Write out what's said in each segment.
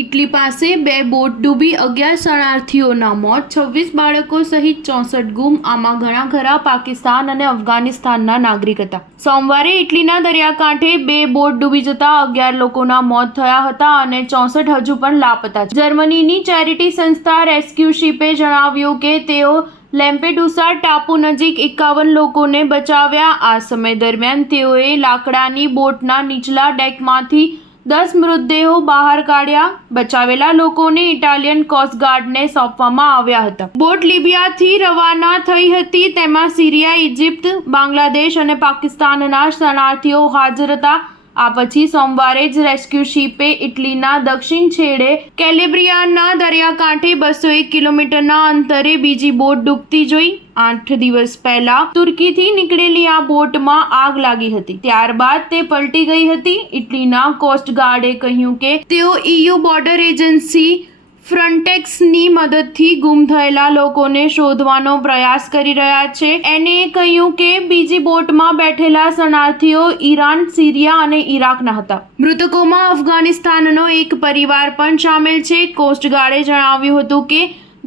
Italy પાસે 2 boat ડૂબી 11 શરણાર્થીઓના મોત, 26 બાળકો સહિત 64 ગુમ. આમાં ઘણા ખરા પાકિસ્તાન અને અફઘાનિસ્તાનના નાગરિક હતા. સોમવારે ઇટલીના દરિયાકાંઠે 2 બોટ ડૂબી જતા 11 લોકોના મોત થયા હતા અને 64 હજુ પણ લાપતા છે. જર્મનીની ચેરિટી સંસ્થા રેસ્ક્યુ શિપે જણાવ્યું કે તેઓ લેમ્પેડુસા ટાપુ નજીક 51 લોકોને બચાવ્યા. આ સમય દરમિયાન તેઓએ લાકડાની બોટના નીચલા ડેકમાંથી 10 મૃતદેહો બહાર કાઢ્યા. બચાવેલા લોકોને ઇટાલિયન કોસ્ટગાર્ડને સોંપવામાં આવ્યા હતા. બોટ લિબિયાથી રવાના થઈ હતી. તેમાં સિરિયા, ઇજિપ્ત, બાંગ્લાદેશ અને પાકિસ્તાનના શરણાર્થીઓ હાજર હતા. આ પછી સોમવારે જ રેસ્ક્યુ શિપે ઇટલીના દક્ષિણ છેડે કેલેબ્રિયાના દરિયાકાંઠે 201 કિલોમીટરના અંતરે બીજી બોટ ડૂબતી જોઈ. 8 દિવસ પહેલા તુર્કીથી નીકળેલી આ બોટમાં આગ લાગી હતી. ત્યારબાદ તે પલટી ગઈ હતી. ઇટલીના કોસ્ટગાર્ડે કહ્યું કે તેઓ EU બોર્ડર એજન્સી ફ્રન્ટેક્સની મદદથી ગુમ થયેલા લોકોને શોધવાનો પ્રયાસ કરી રહ્યા છે. એને કહ્યું કે બીજી બોટમાં બેઠેલા શરણાર્થીઓ ઈરાન, સિરિયા અને ઈરાકના હતા. મૃતકોમાં અફઘાનિસ્તાનનો એક પરિવાર પણ સામેલ છે. કોસ્ટગાર્ડે જણાવ્યું હતું કે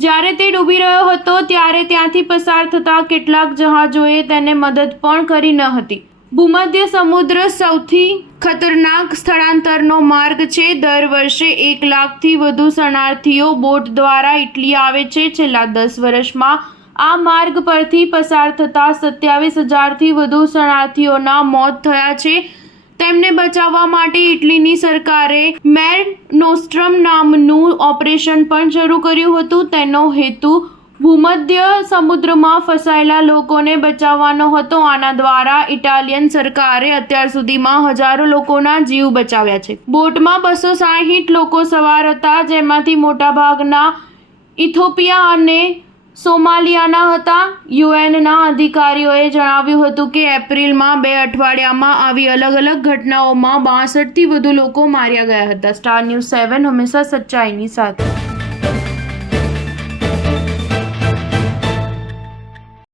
જ્યારે તે ડૂબી રહ્યો હતો ત્યારે ત્યાંથી પસાર થતા કેટલાક જહાજોએ તેને મદદ પણ કરી ન હતી. ભૂમધ્ય સમુદ્ર સૌથી ખતરનાક સ્થળાંતરનો માર્ગ છે. દર વર્ષે 1 લાખથી વધુ શરણાર્થીઓ બોટ દ્વારા ઇટલી આવે છે. છેલ્લા 10 વર્ષમાં આ માર્ગ પરથી પસાર થતા 27,000થી વધુ શરણાર્થીઓના મોત થયા છે. તેમને બચાવવા માટે ઇટલીની સરકારે મેર નોસ્ટ્રમ નામનું ઓપરેશન પણ શરૂ કર્યું હતું. તેનો હેતુ ભૂમધ્ય સમુદ્રમાં ફસાયેલા લોકોને બચાવવાનો હતો. આના દ્વારા ઇટાલિયન સરકારે અત્યાર સુધીમાં હજારો લોકોના જીવ બચાવ્યા છે. બોટમાં 260 લોકો સવાર હતા, જેમાંથી મોટાભાગના ઇથોપિયા અને સોમાલિયાના હતા. UNના અધિકારીઓએ જણાવ્યું હતું કે એપ્રિલમાં 2 અઠવાડિયામાં આવી અલગ-અલગ ઘટનાઓમાં 62થી વધુ લોકો માર્યા ગયા હતા. સ્ટાર ન્યૂઝ 7 હંમેશા સચ્ચાઈની સાથે.